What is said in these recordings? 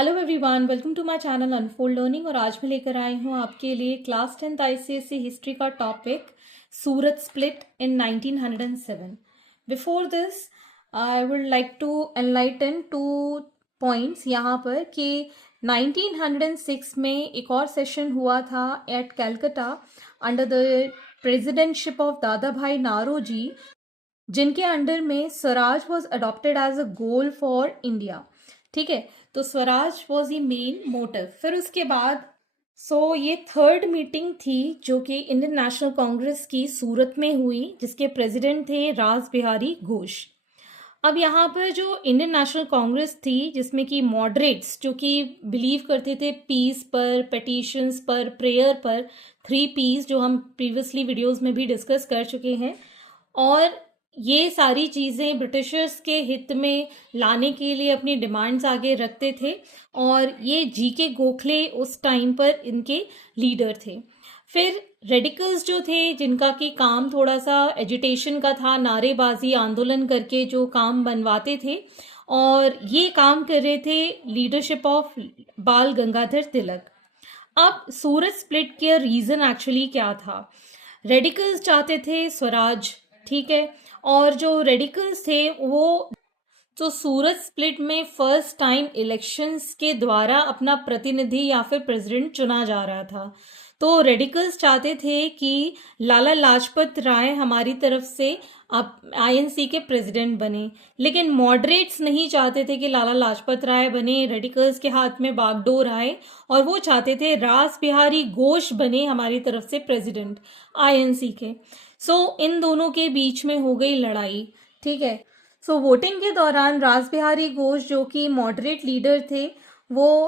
Hello everyone, welcome to my channel unfold learning. और आज मैं लेकर आई हूँ आपके लिए क्लास 10th आईसीएसई हिस्ट्री का topic Surat split in 1907। Before this I would like to enlighten two points यहाँ पर कि 1906 में एक और सेशन हुआ था at Calcutta under the presidentship of Dadabhai Naoroji, जिनके अंडर में swaraj was adopted as a goal for India. ठीक है, तो swaraj was the main motive. फिर उसके बाद ये थर्ड मीटिंग थी जो कि इंडियन नेशनल कांग्रेस की सूरत में हुई, जिसके प्रेसिडेंट थे रास बिहारी घोष। अब यहाँ पर जो इंडियन नेशनल कांग्रेस थी, जिसमें कि मॉडरेट्स जो कि बिलीव करते थे पीस पर, पेटिशंस पर, प्रेयर पर, 3 पीस जो हम प्रीवियसली वीडियोस में भी डिस्कस कर चुके हैं, और ये सारी चीज़ें ब्रिटिशर्स के हित में लाने के लिए अपनी डिमांड्स आगे रखते थे। और ये जीके गोखले उस टाइम पर इनके लीडर थे। फिर रेडिकल्स जो थे, जिनका कि काम थोड़ा सा एजिटेशन का था, नारेबाजी आंदोलन करके जो काम बनवाते थे, और ये काम कर रहे थे लीडरशिप ऑफ बाल गंगाधर तिलक। अब सूरत स्प्लिट के रीज़न एक्चुअली क्या था? रेडिकल्स चाहते थे स्वराज, ठीक है, और जो रेडिकल्स थे वो तो सूरत स्प्लिट में फर्स्ट टाइम इलेक्शंस के द्वारा अपना प्रतिनिधि या फिर प्रेसिडेंट चुना जा रहा था। तो रेडिकल्स चाहते थे कि लाला लाजपत राय हमारी तरफ से अब आईएनसी के प्रेसिडेंट बने, लेकिन मॉडरेट्स नहीं चाहते थे कि लाला लाजपत राय बने, रेडिकल्स के हाथ में बागडोर आए, और वो चाहते थे रास बिहारी घोष बने हमारी तरफ से प्रेसिडेंट आईएनसी के। इन दोनों के बीच में हो गई लड़ाई। ठीक है, वोटिंग के दौरान रास बिहारी घोष जो कि मॉडरेट लीडर थे, वो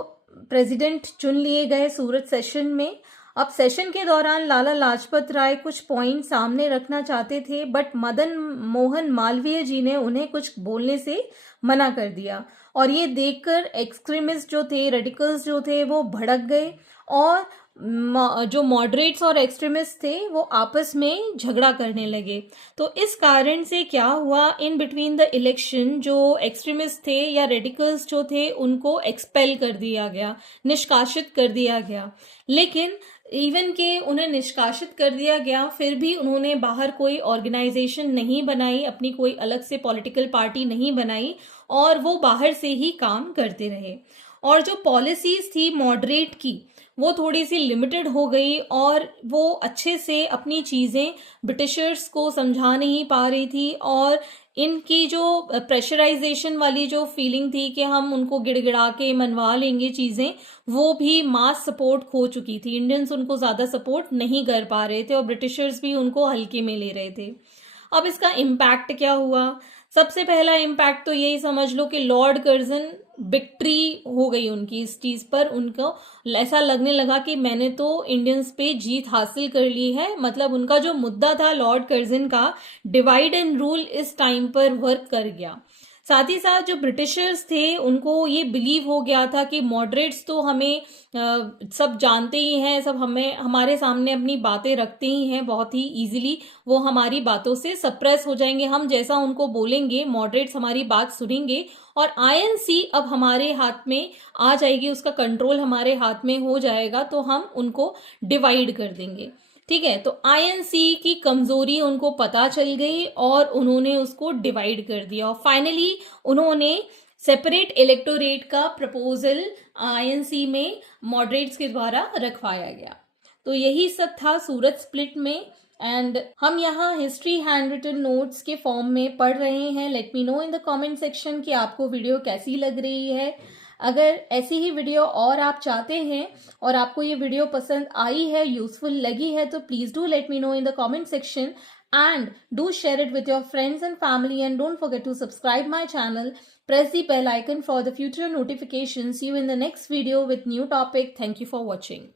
प्रेसिडेंट चुन लिए गए सूरत सेशन में। अब सेशन के दौरान लाला लाजपत राय कुछ पॉइंट सामने रखना चाहते थे, बट मदन मोहन मालवीय जी ने उन्हें कुछ बोलने से मना कर दिया। और ये देखकर एक्सट्रीमिस्ट जो थे, रेडिकल्स जो थे, वो भड़क गए, और जो मॉडरेट्स और एक्सट्रीमिस्ट थे वो आपस में झगड़ा करने लगे। तो इस कारण से क्या हुआ, इन बिटवीन द इलेक्शन जो एक्सट्रीमिस्ट थे या रेडिकल्स जो थे उनको एक्सपेल कर दिया गया, निष्कासित कर दिया गया। लेकिन इवन के उन्हें निष्कासित कर दिया गया, फिर भी उन्होंने बाहर कोई ऑर्गेनाइजेशन नहीं बनाई, अपनी कोई अलग से पॉलिटिकल पार्टी नहीं बनाई, और वो बाहर से ही काम करते रहे। और जो पॉलिसीज थी मॉडरेट की, वो थोड़ी सी लिमिटेड हो गई, और वो अच्छे से अपनी चीज़ें ब्रिटिशर्स को समझा नहीं पा रही थी। और इनकी जो प्रेशराइजेशन वाली जो फीलिंग थी कि हम उनको गिड़गिड़ा के मनवा लेंगे चीज़ें, वो भी मास सपोर्ट खो चुकी थी। इंडियंस उनको ज़्यादा सपोर्ट नहीं कर पा रहे थे, और ब्रिटिशर्स भी उनको हल्के में ले रहे थे। अब इसका इम्पैक्ट क्या हुआ? सबसे पहला इम्पैक्ट तो यही समझ लो कि लॉर्ड कर्जन विक्ट्री हो गई उनकी इस चीज पर। उनको ऐसा लगने लगा कि मैंने तो इंडियंस पे जीत हासिल कर ली है। मतलब उनका जो मुद्दा था लॉर्ड कर्जन का, डिवाइड एंड रूल, इस टाइम पर वर्क कर गया। साथ ही साथ जो ब्रिटिशर्स थे उनको ये बिलीव हो गया था कि मॉडरेट्स तो हमें सब जानते ही हैं, सब हमें हमारे सामने अपनी बातें रखते ही हैं, बहुत ही इजीली वो हमारी बातों से सप्रेस हो जाएंगे। हम जैसा उनको बोलेंगे मॉडरेट्स हमारी बात सुनेंगे, और आईएनसी अब हमारे हाथ में आ जाएगी, उसका कंट्रोल हमारे हाथ में हो जाएगा, तो हम उनको डिवाइड कर देंगे। ठीक है, तो आईएनसी की कमजोरी उनको पता चल गई और उन्होंने उसको डिवाइड कर दिया, और फाइनली उन्होंने सेपरेट इलेक्टोरेट का प्रपोजल आईएनसी में मॉडरेट्स के द्वारा रखवाया गया। तो यही सब था सूरत स्प्लिट में, एंड हम यहाँ हिस्ट्री हैंड रिटन नोट्स के फॉर्म में पढ़ रहे हैं। Let me know in the comment section कि आपको वीडियो कैसी लग रही है। अगर ऐसी ही वीडियो और आप चाहते हैं और आपको ये वीडियो पसंद आई है, यूजफुल लगी है, तो please do let me know in the comment section, and do share it with your friends and family, and don't forget to subscribe my channel. Press the bell icon for the future notifications. See you in the next video with new topic. Thank you for watching.